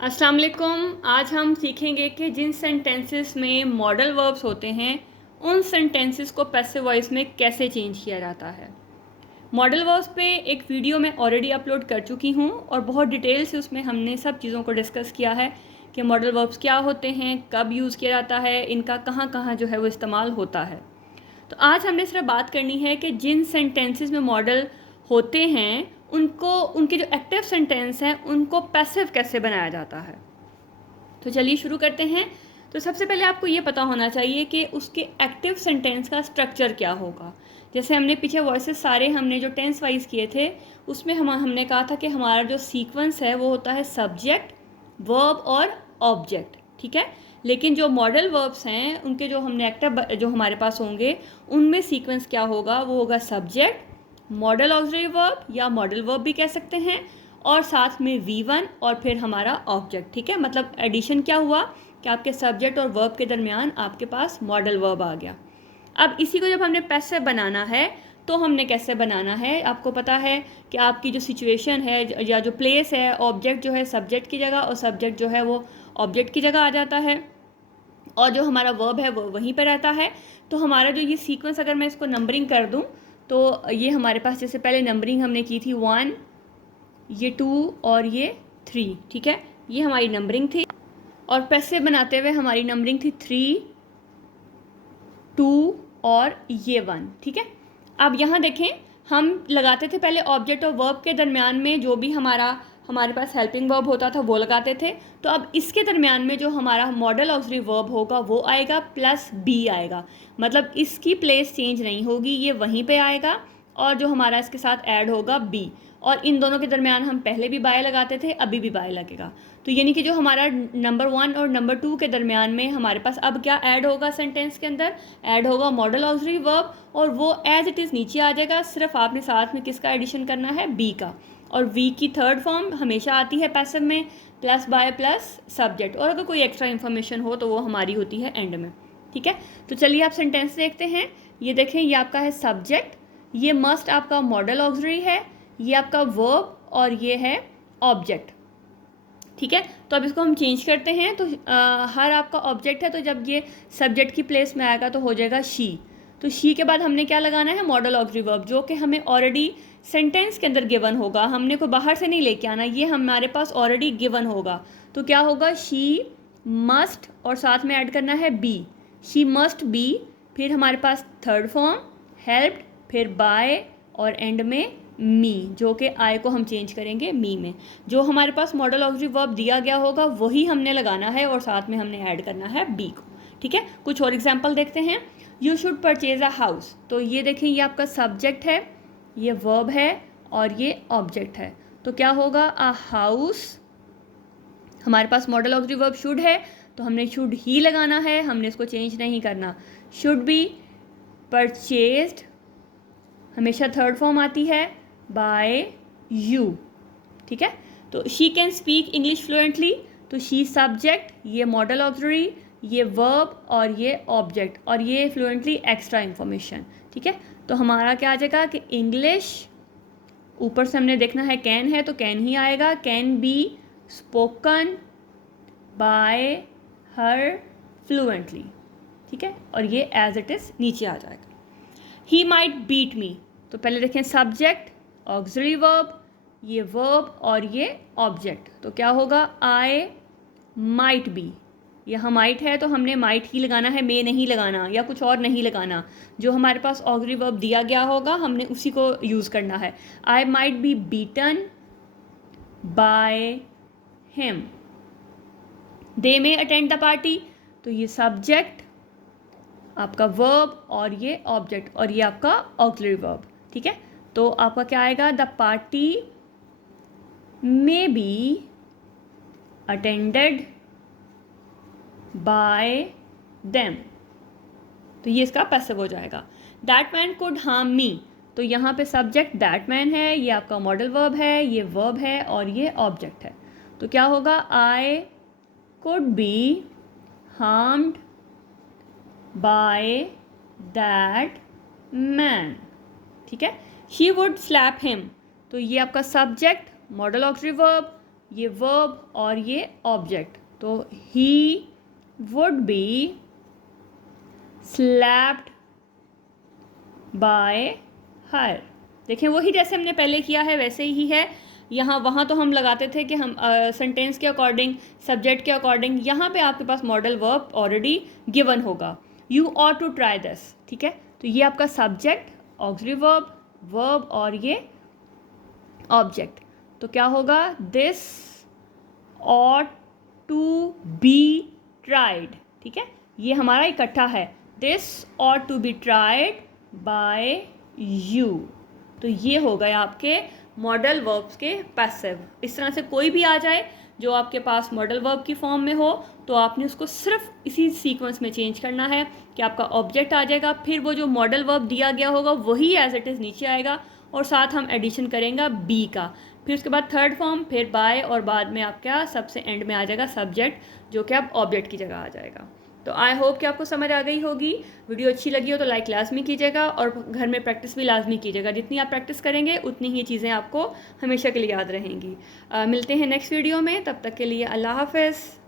अस्सलाम वालेकुम। आज हम सीखेंगे कि जिन सेंटेंसेस में मॉडल वर्ब्स होते हैं उन सेंटेंसेस को पैसिव वॉइस में कैसे चेंज किया जाता है। मॉडल वर्ब्स पे एक वीडियो मैं ऑलरेडी अपलोड कर चुकी हूँ और बहुत डिटेल से उसमें हमने सब चीज़ों को डिस्कस किया है कि मॉडल वर्ब्स क्या होते हैं, कब यूज़ किया जाता है, इनका कहाँ कहाँ जो है वो इस्तेमाल होता है। तो आज हमने सिर्फ बात करनी है कि जिन सेंटेंसेस में मॉडल होते हैं उनको, उनके जो एक्टिव सेंटेंस हैं उनको पैसिव कैसे बनाया जाता है। तो चलिए शुरू करते हैं। तो सबसे पहले आपको ये पता होना चाहिए कि उसके एक्टिव सेंटेंस का स्ट्रक्चर क्या होगा। जैसे हमने पीछे वॉइसेस सारे हमने जो टेंस वाइज किए थे उसमें हमने कहा था कि हमारा जो सीक्वेंस है वो होता है सब्जेक्ट, वर्ब और ऑब्जेक्ट, ठीक है। लेकिन जो मॉडल वर्ब्स हैं उनके जो हमने एक्टिव जो हमारे पास होंगे उनमें सीक्वेंस क्या होगा, वो होगा सब्जेक्ट, मॉडल ऑक्सिलरी वर्ब या मॉडल वर्ब भी कह सकते हैं, और साथ में V1 और फिर हमारा ऑब्जेक्ट, ठीक है। मतलब एडिशन क्या हुआ कि आपके सब्जेक्ट और वर्ब के दरमियान आपके पास मॉडल वर्ब आ गया। अब इसी को जब हमने पैसिव बनाना है तो हमने कैसे बनाना है, आपको पता है कि आपकी जो सिचुएशन है या जो प्लेस है, ऑब्जेक्ट जो है सब्जेक्ट की जगह और सब्जेक्ट जो है वो ऑब्जेक्ट की जगह आ जाता है और जो हमारा वर्ब है वो वहीं पर रहता है। तो हमारा जो ये सीक्वेंस, अगर मैं इसको नंबरिंग कर दूँ तो ये हमारे पास, जैसे पहले नंबरिंग हमने की थी 1, ये 2 और ये 3, ठीक है। ये हमारी नंबरिंग थी और पैसिव बनाते हुए हमारी नंबरिंग थी 3, 2 और ये 1, ठीक है। अब यहाँ देखें, हम लगाते थे पहले ऑब्जेक्ट और वर्ब के दरमियान में जो भी हमारे पास हेल्पिंग वर्ब होता था वो लगाते थे। तो अब इसके दरमियान में जो हमारा मॉडल ऑक्सिलरी वर्ब होगा वो आएगा प्लस बी आएगा। मतलब इसकी प्लेस चेंज नहीं होगी, ये वहीं पे आएगा और जो हमारा इसके साथ ऐड होगा बी। और इन दोनों के दरमियान हम पहले भी बाय लगाते थे, अभी भी बाय लगेगा। तो यानी कि जो हमारा नंबर 1 और नंबर 2 के दरमियान में हमारे पास अब क्या ऐड होगा, सेंटेंस के अंदर ऐड होगा मॉडल ऑक्सिलरी वर्ब और वो एज इट इज़ नीचे आ जाएगा। सिर्फ आपने साथ में किसका एडिशन करना है, बी का। और वी की थर्ड फॉर्म हमेशा आती है पैसिव में, प्लस बाय प्लस सब्जेक्ट, और अगर कोई एक्स्ट्रा इन्फॉर्मेशन हो तो वो हमारी होती है एंड में, ठीक है। तो चलिए आप सेंटेंस देखते हैं। ये देखें, ये आपका है सब्जेक्ट, ये मस्ट आपका मॉडल ऑक्सिलरी है, ये आपका वर्ब और ये है ऑब्जेक्ट, ठीक है। तो अब इसको हम चेंज करते हैं। तो हर आपका ऑब्जेक्ट है तो जब ये सब्जेक्ट की प्लेस में आएगा तो हो जाएगा शी। तो शी के बाद हमने क्या लगाना है, मॉडल ऑक्सिलरी वर्ब, जो कि हमें ऑलरेडी सेंटेंस के अंदर गिवन होगा। हमने कोई बाहर से नहीं लेके आना, ये हमारे पास ऑलरेडी गिवन होगा। तो क्या होगा, शी मस्ट और साथ में ऐड करना है बी, शी मस्ट बी। फिर हमारे पास थर्ड फॉर्म हेल्प्ड, फिर बाय और एंड में मी, जो कि आई को हम चेंज करेंगे मी में। जो हमारे पास मॉडल ऑक्सिलरी वर्ब दिया गया होगा वही हमने लगाना है और साथ में हमने ऐड करना है बी को, ठीक है। कुछ और एग्जांपल देखते हैं। You should purchase a house, तो ये देखें, ये आपका सब्जेक्ट है, ये वर्ब है और ये ऑब्जेक्ट है। तो क्या होगा, अ हाउस, हमारे पास मॉडल ऑक्सिलरी वर्ब शुड है तो हमने शुड ही लगाना है, हमने इसको चेंज नहीं करना। शुड बी परचेज्ड, हमेशा थर्ड फॉर्म आती है बाय यू, ठीक है। तो she can speak English fluently, तो शी सब्जेक्ट, ये मॉडल ऑक्सिलरी, ये वर्ब और ये ऑब्जेक्ट, और ये फ्लुएंटली एक्स्ट्रा इंफॉर्मेशन, ठीक है। तो हमारा क्या आ जाएगा कि इंग्लिश, ऊपर से हमने देखना है कैन है तो कैन ही आएगा, can be spoken by her fluently, ठीक है। और ये एज इट इज़ नीचे आ जाएगा। ही माइट बीट मी, तो पहले देखें सब्जेक्ट, ऑक्सिलरी वर्ब, ये वर्ब और ये ऑब्जेक्ट। तो क्या होगा, आई माइट बी, यहाँ माइट है तो हमने माइट ही लगाना है, मे नहीं लगाना या कुछ और नहीं लगाना। जो हमारे पास ऑक्सिलरी वर्ब दिया गया होगा हमने उसी को यूज़ करना है। I might be beaten by him, they may attend the party, तो ये सब्जेक्ट, आपका वर्ब और ये ऑब्जेक्ट और ये आपका ऑक्सिलरी वर्ब, ठीक है। तो आपका क्या आएगा, the party may be attended by them, तो ये इसका पैसिव हो जाएगा। दैट मैन कुड हार्म मी, तो यहाँ पे सब्जेक्ट दैट मैन है, ये आपका मॉडल वर्ब है, ये वर्ब है और ये ऑब्जेक्ट है। तो क्या होगा, I could be harmed by that man, ठीक है। शी वुड स्लैप हिम, तो ये आपका सब्जेक्ट, मॉडल ऑक्सिलरी वर्ब, ये वर्ब और ये ऑब्जेक्ट। तो he would be slapped bye हर। देखें वही जैसे हमने पहले किया है वैसे ही है। यहाँ वहाँ तो हम लगाते थे कि हम सेंटेंस के अकॉर्डिंग, सब्जेक्ट के अकॉर्डिंग, यहाँ पे आपके पास मॉडल वर्ब ऑलरेडी गिवन होगा। You ought to try this, ठीक है। तो ये आपका सब्जेक्ट, ऑक्सिलरी वर्ब, वर्ब और ये ऑब्जेक्ट। तो क्या होगा, this ought to be tried, ठीक है। ये हमारा इकट्ठा है, this ought to be tried by you. तो ये हो गए आपके मॉडल वर्ब्स के पैसिव। इस तरह से कोई भी आ जाए जो आपके पास मॉडल वर्ब की फॉर्म में हो, तो आपने उसको सिर्फ इसी सीक्वेंस में चेंज करना है कि आपका ऑब्जेक्ट आ जाएगा, फिर वो जो मॉडल वर्ब दिया गया होगा वही एज इट इज़ नीचे आएगा, और साथ हम एडिशन करेंगे बी का, फिर उसके बाद थर्ड फॉर्म, फिर बाय, और बाद में आपका सबसे एंड में आ जाएगा सब्जेक्ट, जो कि आप ऑब्जेक्ट की जगह आ जाएगा। तो आई होप कि आपको समझ आ गई होगी। वीडियो अच्छी लगी हो तो लाइक लाजमी कीजिएगा, और घर में प्रैक्टिस भी लाजमी कीजिएगा। जितनी आप प्रैक्टिस करेंगे उतनी ही चीज़ें आपको हमेशा के लिए याद रहेंगी। मिलते हैं नेक्स्ट वीडियो में, तब तक के लिए अल्लाह हाफ़िज़।